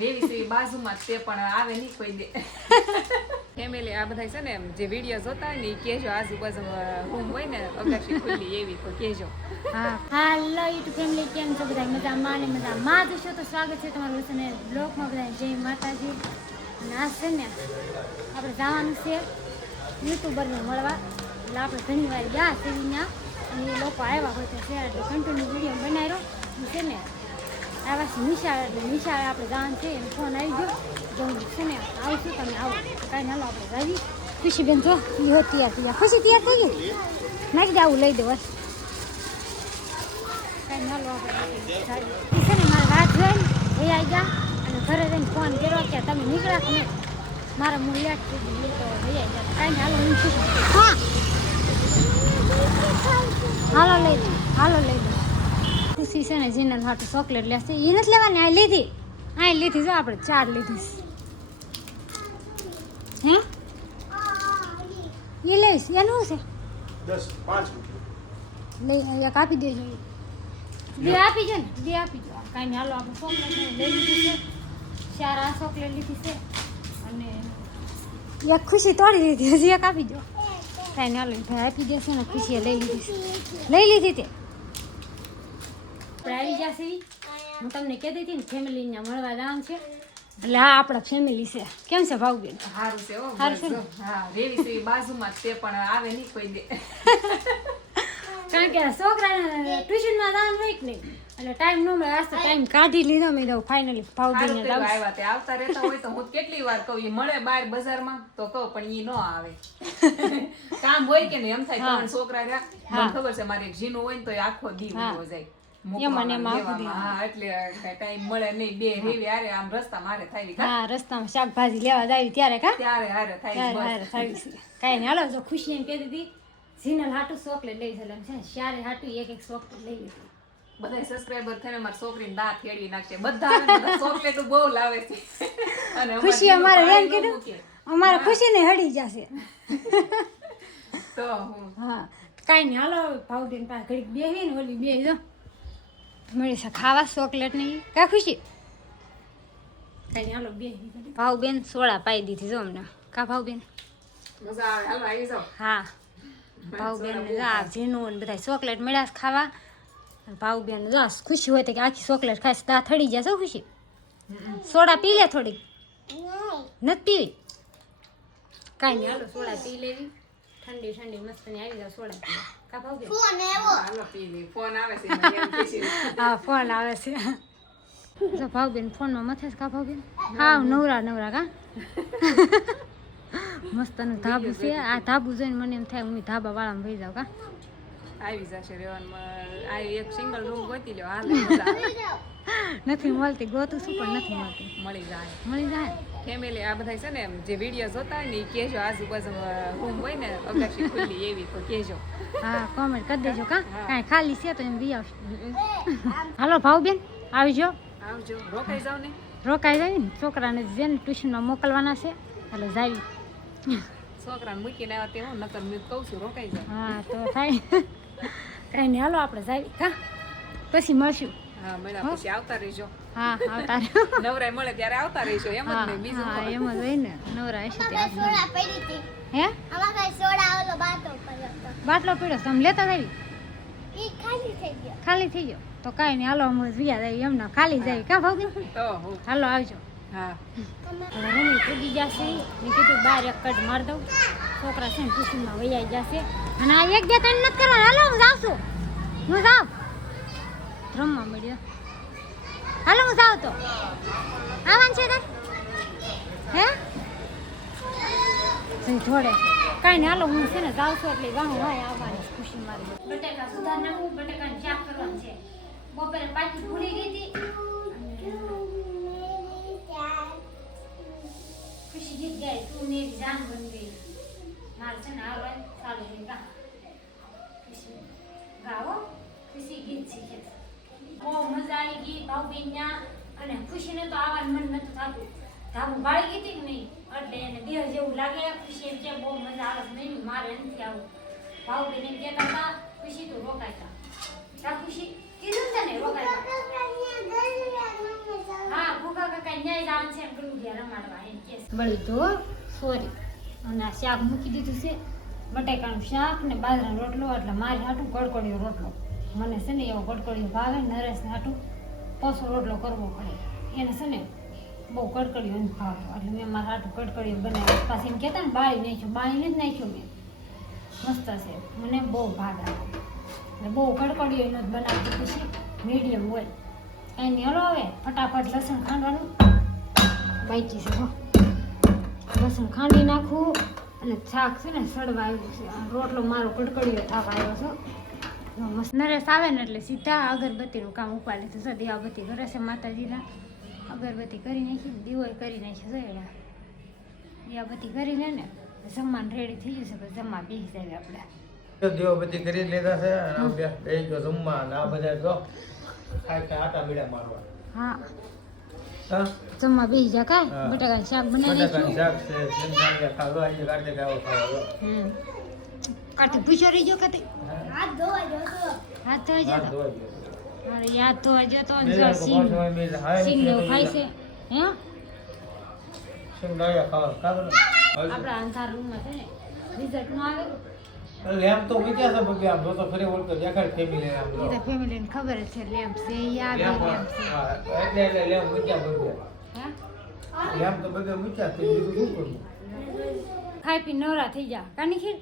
રેવી છે બાજુમાં તે પણ આવે નહીં કોઈ દે ફેમિલી આ બધા છે ને જે વિડીયો જોતા હોય ને એ કહેજો આજુબાજુ રૂમ હોય ને અગાશી ખુલ્લી એવી તો કહેજો. હા હાલો યુટ્યુબ ફેમિલી, કેમ છો બધા? મજામાં ને મજામાં જશો તો સ્વાગત છે તમારું છે ને બ્લોગમાં. બધા જય માતાજી. અને આ છે ને આપણે જવાનું છે યુટ્યુબરને મળવા. એટલે આપણે ઘણી વાર ગયા છે ત્યાં અને એ લોકો આવ્યા હોય તો શેર એટલે કન્ટિન્યુ વિડીયો બનાવ્યો છે ને. આવ્યા છે નિશાળ એટલે નિશાળે આપણે જવાનું છે એને ફોન આવી ગયો જવું છે ને આવશું તમે આવો કાંઈ હાલો આપણે જાવી. ખુશીબેન જો એ હો તૈયાર થઈ ગયા. ખુશી તૈયાર થઈ ગઈ નાખી દે આવું લઈ દે બસ કાંઈ હાલો આપણે છે ને મારે વાત જોઈને એ આવી ગયા અને ઘરે જઈને ફોન કર્યો કે તમે નીકળ્યા કે નહીં મારા મૂળ યાદ થઈ ગયું એ તો લઈ આવી ગયા. કાંઈ હાલો હું હા હાલો લઈ દે હાલો લઈ દે. ખુશી છે ને જીનલ હાટું ચોકલેટ લેશે એ નથી લેવાની આ લીધી જો આપણે 4 લીધી હે એ લઈશ એનું છે 10 5 લઈ એક આપી દેજો બે આપી છે ને બે આપી દો કાંઈ નહીં હાલો આપણે ચોકલેટ લઈ લીધી છે 4 આ ચોકલેટ લીધી છે અને એક ખુશી તોડી લીધી હજી એક આપી દો કાંઈ નહીં હાલો ભાઈ આપી દેશે ને ખુશીએ લઈ લીધી તે આપણે આવી જશે. હું તમને કહેતી હતી ને ફેમિલીને મળવા જવાનું છે એટલે હા આપણા ફેમિલી છે. કેમ છે ભાવબેન? સારું છે હો સારું છે ને? હા રેવી છે બાજુમાં તે પણ આવે નહીં કોઈ દે કારણ કે છોકરાને ટ્યુશનમાં જવાનું હોય કે નહીં એટલે ટાઈમ ન મળે. આજ તો ટાઈમ કાઢી લીધો મેં તો ફાઇનલી ભાવબેન સારું થયું આવ્યા તે આવતા રહેતા હોય તો હું કેટલી વાર કહું ઈ મળે બહાર બજારમાં તો કહું પણ ઈ ન આવે કામ હોય કે નહીં એમ થાય ત્રણ છોકરા રહ્યા મને ખબર છે મારે એક જીનું હોય ને તો એ આખો દી ઉભો જાય હા એટલે ટાઈમ મળે નહીં બે રેવી હારે આમ રસ્તા મારે થાય હા રસ્તામાં શાકભાજી લેવા જાય ત્યારે ત્યારે હારે થાય કાંઈ નહીં હાલો જો ખુશી એમ કહેતી હતી જીનલ હાટું ચોકલેટ લઈ છે ને શારે હાટું એક ચોકલેટ લઈ લીધી. બધા સબસ્ક્રાઇબર થઈને મારી છોકરીને દાંત ખેડવી નાખશે બધા ચોકલેટ બહુ લાવે છે અને ખુશી અમારે એમ કીધું અમારે ખુશીને હળી જશે તો હું હા કાંઈ નહીં હાલો ભાવબેન પાસે ઘડીક બેસી ને ઓલી બે જો મળી છે ખાવા ચોકલેટ નહીં કા ખુશી કાંઈ હાલો બે ભાવબેન સોડા પાઈ દીધી જો અમને કા ભાવબેન મજા આવે હાલો આવી જાઓ. હા ભાવબેન આ ઝીનું ને બધા ચોકલેટ મળ્યા ખાવા. ભાવબેન જો ખુશી હોય તો કે આખી ચોકલેટ ખાય દા થડી જશે ખુશી. સોડા પી લે થોડીક નથી પીવી કાંઈ નહીં હાલો સોડા પી લેવી ઠંડી ઠંડી મસ્ત ની આવી જાવ સોડા પી કા ભાવબેન હાલો પી લે ફોન આવે છે એમાં એમ કે છે. હા ફોન આવે છે જો ભાવબેન ફોનમાં મથે છે કા ભાવબેન હા નવરા કા મસ્તનું ધાબુ છે. આ ધાબુ જોઈને મને એમ થાય હું ધાબા વાળામાં ભઈ જાઉં કા આવી જશે રેવાનમાં આ એક સિંગલ રૂમ ગોતી લ્યો હાલ નથી મળતી ગોતું શું પણ નથી મળતી મળી જાય ફેમિલી આ બધા છે ને જે વિડીયો જોતા હોય ને એ કહેજો આજુબાજુ રૂમ હોય ને અગાશી ખુલ્લી એવી તો કહેજો. હા કોમેન્ટ કરી દેજો કા કાંઈ ખાલી છે તો એમ બી આવશે. હાલો ભાવબેન આવજો રોકાઈ જાવ ને રોકાઈ જાય ને છોકરાને જેને ટ્યુશનમાં મોકલવાના છે એટલે જાવી છોકરાને મૂકીને આવ્યા તે હું નકર મેં કહું છું રોકાઈ જાવ. હા તો થાય કાંઈ નહીં હાલો આપણે જાવી કા પછી મળશું. હા મળ્યા પછી આવતા રહીજો. હા આવતા નવરાય મળે ત્યારે આવતા રહીશું એમ જ નહીં બીજું હા એમ જ હોય ને નવરા હશે ત્યાં હે બાટલો પીડ્યો તમે લેતા આવી ખાલી થઈ ગયો તો કાંઈ નહીં હાલો અમે વિયા જાય એમને ખાલી જાય કા ભાવબેન તો હું હાલો આવજો. હા રમી કૂદી જશે મેં કીધું બહાર એક કટ મારી દઉં છોકરા છે ને ટ્યુશનમાં વૈયા જશે અને આ 1 2 3 નથી કરવાના. હાલો હું જાઉં છું હું જાઉં રમવા મળ્યો હાલો હું જાઉં તો આવવાનું છે તાર હે થોડે કાંઈ નહીં હાલો હું છે ને જાઉં છું એટલે ગાઉં હોય આવવાની ખુશી મારી. બટેકા સુધાર નાખું બટેકાને શાક કરવાનું છે. બપોરે પાછી ભૂલી ગઈ હતી ખુશી ગીત ગાય તું મેરી જાન બન ગઈ મારે છે ને હાલો ચાલુ છે ગા ખુશી ગાવો ખુશી ગીત શીખે બહુ મજા આવી ગઈ ભાવબેનના અને ખુશીને તો આવવાનું મન નતું થતું ધાબુ બાળી ગઈ હતી કે નહીં એટલે એને દેહ જેવું લાગે. ખુશી એમ કે બહુ મજા આવે નહીં મારે નથી આવું ભાવબેન એમ કહેતા હતા ખુશી તું રોકાયતા તા ખુશી કીધું છે ને રોકાય હા ભૂખા કાકા ન્યાય જવાનું છે ગુંડિયા રમાડવા એમ કે બળી તો સોરી અને આ શાક મૂકી દીધું છે બટાકાનું શાક ને બાજરાનો રોટલો એટલે મારે હાટું કડકડીયો રોટલો મને છે ને એવો કડકડીયો ભાવે નરેશને હાટું પાછો રોટલો કરવો પડે એને છે ને બહુ કડકડીયો નથી ભાવતો એટલે મેં મારા હાટું કડકડીયો બનાવ્યો પાછી એમ કહેતા ને બાળી જ નાખ્યો મેં મસ્ત છે મને બહુ ભાગ આવે એટલે બહુ કડકડીયો એનો જ બનાવતી પછી મીડિયમ હોય કાંઈ નહીં હલો હવે ફટાફટ લસણ ખાંડવાનું બાકી છે હો લસણ ખાંડી નાખું અને શાક છે ને સડવા આવ્યું છે આ રોટલો મારો કડકડીયો થાક આવ્યો છે મસ્ત નરેશ આવે ને એટલે સીધા અગરબત્તીનું કામ ઉપાડી લીધું છે દીવાબત્તી કરે છે માતાજીના અગરબત્તી કરી નાખી દીવો કરી નાખી છે એના દીવાબત્તી કરીને ને જમવાનું રેડી થઈ જશે પછી જમવા બેસી જાય આપણે દીવાબત્તી કરી લીધા છે અને બે જો જમવા અને આ બધા જો આટા બીડા મારવા હા હા જમવા બેસી જા કા હા. બટાકાનું શાક બનાવી બટાકાનું નાખ્યું શાક છે સિંગદાણા ખાવા આજે કાઢે ગાવો ખાવા કાંઠે પૂછો રહી ગયો કાંઠે હાથ ધોવા હાથ જતો ધોઈ અરે યાદ ધોવા જતો ને બે જો સિંગ સિંગ ને એવું ખાય છે હે સિંગદાણા ખાવા કાઢો આપણા અંધાર રૂમમાં છે ને રિઝલ્ટ નો આવે લેમ્પ તો મૂક્યા છે બગી આમ જો તો ફરી ઓળખો દેખાડ ફેમિલી આમ જો એ તો ફેમિલીને ખબર જ છે લેમ્પ છે એ આવે લેમ્પ લેમ્પ છે હા એટલે લેમ્પ મૂક્યા બગી હે લેમ્પ તો બગી મૂક્યા તો બીજું શું કરવું ખાઈ પી નવરા થઈ જા કા નિખિલ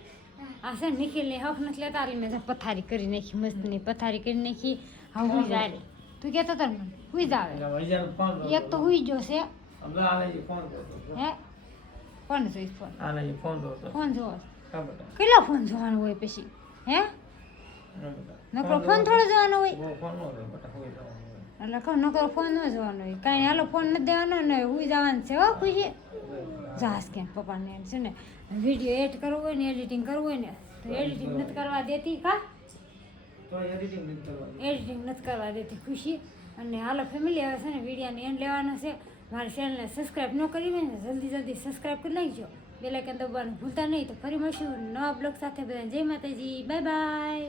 આ છે નિખિલની હક નથી લેતા એટલે મેં પથારી કરી નાખી મસ્તની પથારી કરી નાખી હા હુઈ જાય રે તું કહેતો હતો ને હુઈ જ આવે વૈજાનો ફોન એક તો હુઈ ગયો છે હમણાં આને જે ફોન કરતો હે કોણ જોઈશ ફોન આને જે ફોન કરતો ફોન જોવો હા બેટા કેટલો ફોન જોવાનો હોય પછી હે નકરો ફોન થોડો જોવાનો હોય બહુ ફોન નો રે બેટા હોઈ જવાનું એટલે કહું નકરો ફોન ન જોવાનો હોય કાંઈ હાલો ફોન નથી દેવાનો ને હુઈ જવાનું છે હો ખુશી જાસ કે પપ્પાને એમ છે ને વિડીયો એડ કરવો હોય ને એડિટિંગ કરવું હોય ને તો એડિટિંગ નથી કરવા દેતી કા તો એડિટિંગ નથી કરવાની એડિટિંગ નથી કરવા દેતી ખુશી અને હાલો ફેમિલી હવે છે ને વિડીયોને એન્ડ લેવાનો છે મારી ચેનલને સબસ્ક્રાઈબ ન કરી હોય ને જલ્દી સબસ્ક્રાઈબ કરી નાખજો બેલ આઇકન દબાવવાનું ભૂલતા નહીં તો ફરી મળશું નવા બ્લોગ સાથે બધા જય માતાજી બાય બાય